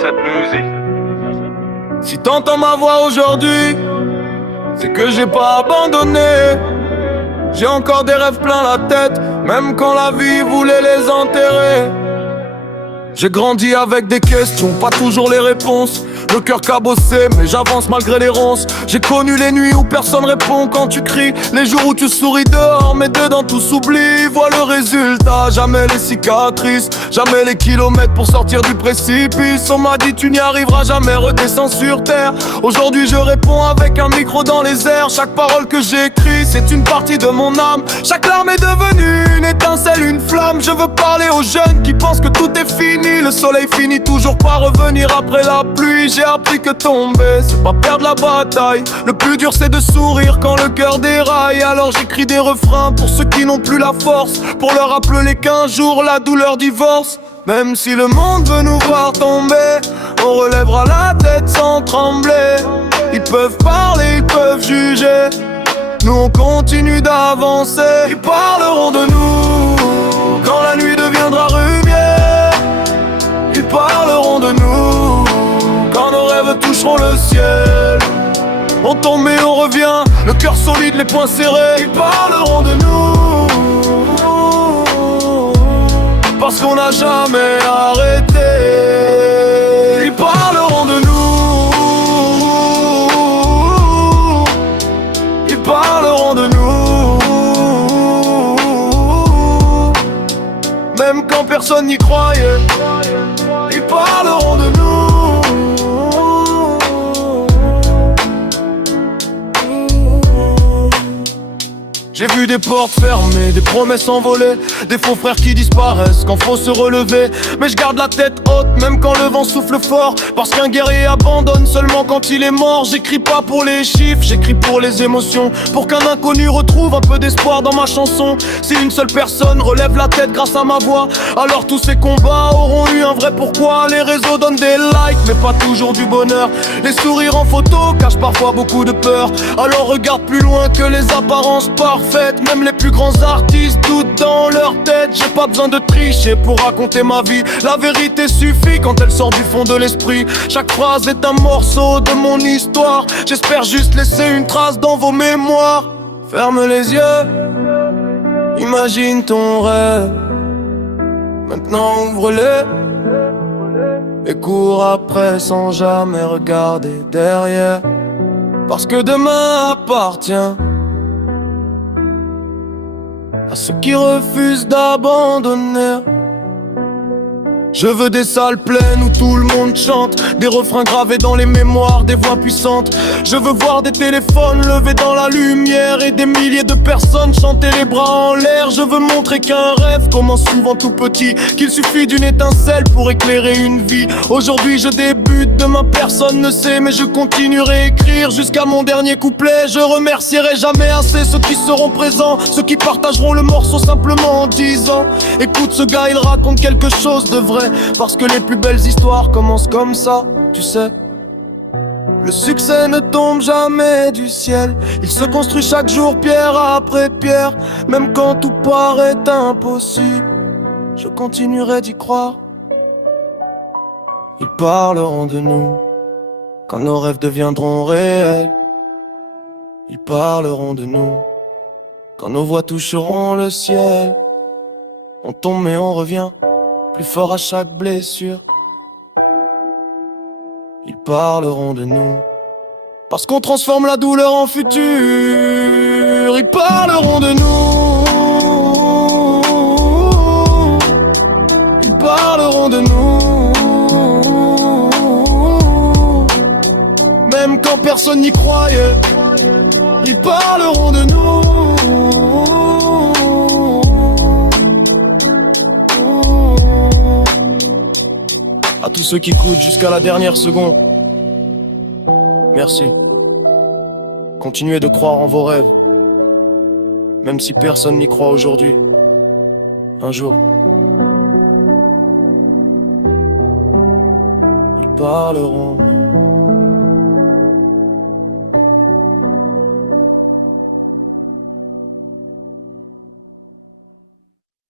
cette musique. Si t'entends ma voix aujourd'hui, c'est que j'ai pas abandonné. J'ai encore des rêves plein la tête, même quand la vie voulait les enterrer. J'ai grandi avec des questions, pas toujours les réponses. Le cœur cabossé, mais j'avance malgré les ronces. J'ai connu les nuits où personne répond quand tu cries, les jours où tu souris dehors, mais dedans tout s'oublie. Vois le résultat, jamais les cicatrices, jamais les kilomètres pour sortir du précipice. On m'a dit tu n'y arriveras jamais, redescends sur terre. Aujourd'hui je réponds avec un micro dans les airs. Chaque parole que j'écris, c'est une partie de mon âme. Chaque larme est devenue une étincelle, une flamme. Je veux parler aux jeunes qui pensent que tout est fini. Le soleil finit toujours par revenir après la pluie. J'ai appris que tomber, c'est pas perdre la bataille. Le plus dur c'est de sourire quand le cœur déraille. Alors j'écris des refrains pour ceux qui n'ont plus la force, pour leur rappeler qu'un jour la douleur divorce. Même si le monde veut nous voir tomber, on relèvera la tête sans trembler. Ils peuvent parler, ils peuvent juger, nous on continue d'avancer. Ils parleront de nous quand la nuit deviendra lumière. Ils parleront de nous quand nos rêves toucheront le ciel. On tombe et on revient, le cœur solide, les poings serrés. Ils parleront de nous parce qu'on n'a jamais arrêté. Ils parleront de nous. Ils parleront de nous même quand personne n'y croyait. Ils parleront de nous. J'ai vu des portes fermées, des promesses envolées, des faux frères qui disparaissent quand faut se relever. Mais je garde la tête haute même quand le vent souffle fort, parce qu'un guerrier abandonne seulement quand il est mort. J'écris pas pour les chiffres, j'écris pour les émotions, pour qu'un inconnu retrouve un peu d'espoir dans ma chanson. Si une seule personne relève la tête grâce à ma voix, alors tous ces combats auront eu un vrai pourquoi. Les réseaux donnent des likes mais pas toujours du bonheur. Les sourires en photo cachent parfois beaucoup de peur. Alors regarde plus loin que les apparences parfaites. Même les plus grands artistes doutent dans leur tête. J'ai pas besoin de tricher pour raconter ma vie. La vérité suffit quand elle sort du fond de l'esprit. Chaque phrase est un morceau de mon histoire. J'espère juste laisser une trace dans vos mémoires. Ferme les yeux, imagine ton rêve. Maintenant ouvre-les et cours après sans jamais regarder derrière. Parce que demain appartient à ceux qui refusent d'abandonner. Je veux des salles pleines où tout le monde chante, des refrains gravés dans les mémoires, des voix puissantes. Je veux voir des téléphones levés dans la lumière et des milliers de personnes chanter les bras en l'air. Je veux montrer qu'un rêve commence souvent tout petit, qu'il suffit d'une étincelle pour éclairer une vie. Aujourd'hui je débute, demain personne ne sait, mais je continuerai à écrire jusqu'à mon dernier couplet. Je remercierai jamais assez ceux qui seront présents, ceux qui partageront le morceau simplement en disant: écoute ce gars, il raconte quelque chose de vrai. Parce que les plus belles histoires commencent comme ça, tu sais. Le succès ne tombe jamais du ciel, il se construit chaque jour pierre après pierre. Même quand tout paraît impossible, je continuerai d'y croire. Ils parleront de nous quand nos rêves deviendront réels. Ils parleront de nous quand nos voix toucheront le ciel. On tombe et on revient, plus fort à chaque blessure. Ils parleront de nous parce qu'on transforme la douleur en futur. Ils parleront de nous. Ils parleront de nous même quand personne n'y croyait. Ils parleront de nous. À tous ceux qui écoutent jusqu'à la dernière seconde, merci. Continuez de croire en vos rêves, même si personne n'y croit aujourd'hui. Un jour, ils parleront.